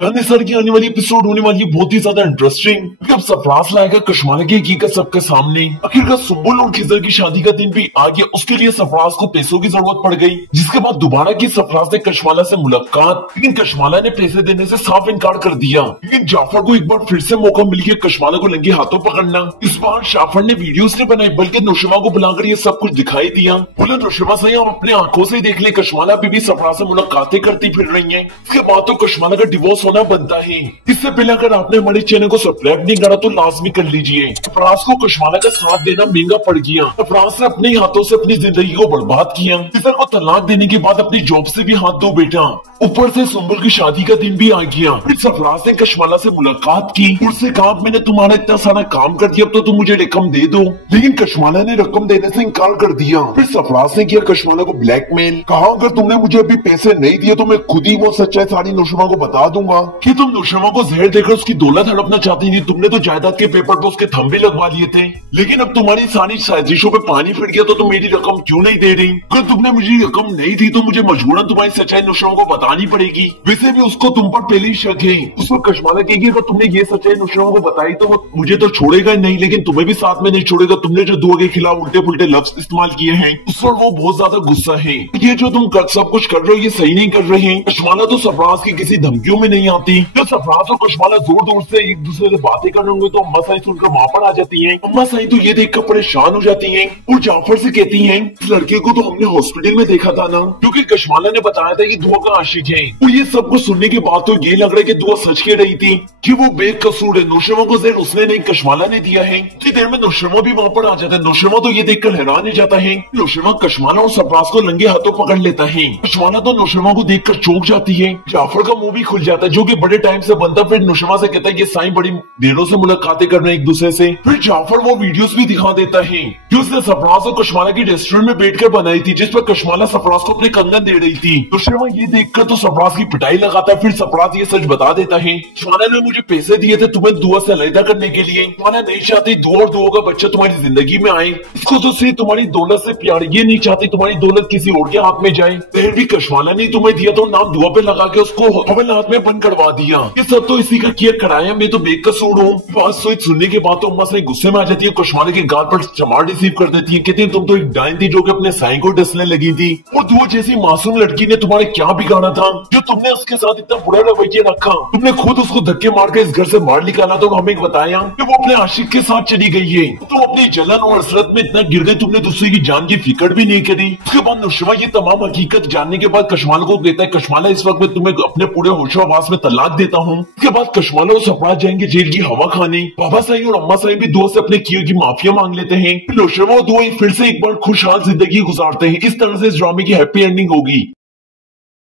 गाने सर की आने वाली एपिसोड होने वाली है बहुत ही ज्यादा इंटरेस्टिंग। अब सरफराज लाएगा कशमाला की हकीकत सबके सामने। आखिरकार सुम्बुल और खिजर की शादी का दिन भी आ गया। उसके लिए सरफराज को पैसों की जरूरत पड़ गई, जिसके बाद दोबारा की सरफराज ने कशमाला से मुलाकात, लेकिन कशमाला ने पैसे देने से साफ इनकार कर दिया। लेकिन जाफर को एक बार फिर से मौका मिल गया कशमाला को नंगे हाथों पकड़ना। इस बार जाफर ने वीडियोस नहीं बनाई बल्कि नुशमा को बुलाकर ये सब कुछ दिखाई दिया। बोला नुशमा सही आप अपने आंखों से देख ले, कशमाला अभी भी सरफराज से मुलाकातें करती फिर रही है। इसके बाद तो कशमाला का डिवोर्स होना बनता है। इससे पहले अगर आपने हमारे चैनल को सब्सक्राइब नहीं करा तो लाजमी कर लीजिए। सरफराज को कशमाला का साथ देना महंगा पड़ गया। सरफराज ने अपने हाथों से अपनी जिंदगी को बर्बाद किया। किसर को तलाक देने के बाद अपनी जॉब से भी हाथ धो बैठा। ऊपर से सुम्बुल की शादी का दिन भी आ गया। फिर सरफराज ने कशमाला से मुलाकात की, उससे कहा मैंने तुम्हारा इतना सारा काम कर दिया, अब तो तुम मुझे रकम दे दो। लेकिन कशमाला ने रकम देने से इनकार कर दिया। फिर सरफराज ने किया कशमाला को ब्लैकमेल, कहा अगर तुमने मुझे अभी पैसे नहीं दिए तो मैं खुद ही वो सच्चाई सारी नुशमा को बता दूंगा कि तुम नुशमा को जहर देकर उसकी दौलत हड़पना चाहती थी। तुमने तो जायदाद के पेपर पर उसके थंबे लगवा लिए थे, लेकिन अब तुम्हारी सारी साजिशों पे पानी फिर गया तो तुम मेरी रकम क्यों नहीं दे रही? अगर तुमने मुझे रकम नहीं दी तो मुझे मजबूरन तुम्हारी सच्चाई नुशमा को बतानी पड़ेगी। वैसे भी उसको तुम पर पहले ही शक है। उसको कशमाला कहेगी अगर तुमने ये सच्चाई नुशमा को बताई तो वो मुझे तो छोड़ेगा नहीं, लेकिन तुम्हें भी साथ में नहीं छोड़ेगा। तुमने जो दुआ के खिलाफ उल्टे पुल्टे लफ्ज इस्तेमाल किए हैं उस पर वो बहुत ज्यादा गुस्सा है। ये जो तुम सब कुछ कर रहे हो ये सही नहीं कर रहे हैं। कशमाला तो सरफराज की किसी धमकियों में नहीं आती। जब सरफराज और कशमाला जोर जोर से एक दूसरे से बातें कर रहे होंगे तो अम्मा साई सुनकर वहां पर आ जाती हैं। अम्मा साई तो ये देखकर परेशान हो जाती हैं और जाफर से कहती हैं इस लड़के को तो हमने हॉस्पिटल में देखा था ना, क्योंकि कशमाला ने बताया था कि दुआ का आशिक है। और ये सब कुछ सुनने के बाद तो ये लग रहा है कि दुआ सच कह रही थी कि वो बेकसूर है। नुशमा को जहर उसने नहीं कशमाला ने दिया है। इतनी देर में नुशमा भी वहां पर आ जाता है। नुशमा तो ये देखकर हैरान हो जाता है। नुशमा कशमाला और सरफराज को नंगे हाथों पकड़ लेता है। कशमाला तो नुशमा को देखकर चौंक जाती है। जाफर का मुंह भी खुल जाता है जो कि बड़े टाइम से बनता। फिर नुशमा से कहता है ये साईं बड़ी देरों से मुलाकातें कर रहे हैं एक दूसरे से। फिर जाफर वो वीडियोस भी दिखा देता है जो उसने सरफराज और कशमाला की रेस्टोरेंट में बैठकर बनाई थी, जिस पर कशमाला सरफराज को अपने कंगन दे रही थी। नुशमा ये देखकर तो सरफराज की पिटाई लगाता है। फिर सरफराज ये सच बता देता है कशमाला ने मुझे पैसे दिए थे तुम्हें दुआ से अलहदा करने के लिए। कशमाला नहीं चाहती दुआ और दुआ का बच्चा तुम्हारी जिंदगी में आए। इसको तो सिर्फ तुम्हारी दौलत से प्यार, ये नहीं चाहती तुम्हारी दौलत किसी और के हाथ में जाए। फिर भी कशमाला ने तुम्हें दिया तो नाम दुआ पे लगा के उसको हवल हाथ में बंद करवा दिया। ये सब तो इसी का किया कराया, मैं तो बेकसूर हूँ। बात सोच सुनने के बाद तो अम्मा से गुस्से में आ जाती है। कशमाला के गाल पर चमार रिसीव कर देती है। कहती है तुम तो एक डाइन थी जो कि अपने साईं को डसने लगी थी। और दुआ जैसी मासूम लड़की ने तुम्हारे क्या बिगाड़ा था जो तुमने उसके साथ इतना बुरा रवैया रखा? तुमने खुद उसको धक्के मार के इस घर से बाहर निकाला तो हमें बताया कि वो अपने आशिक के साथ चली गई है। तुम अपनी जलन और हसरत में इतना गिर गए तुमने दूसरे की जान की फिक्र भी नहीं करी। उसके बाद नुशमा ये तमाम हकीकत जानने के बाद कशमाला को कहता है कशमाला इस वक्त मैं तुम्हें अपने पूरे होशो आवास में तलाक देता हूँ। इसके बाद कशमाला और सरफराज जाएंगे जेल की हवा खाने। बाबा साईं और अम्मा साईं भी दुआ से अपने किए की माफिया मांग लेते हैं। नुशमा और दुआ फिर से एक बार खुशहाल जिंदगी गुजारते हैं। इस तरह से इस ड्रामे की हैप्पी एंडिंग होगी।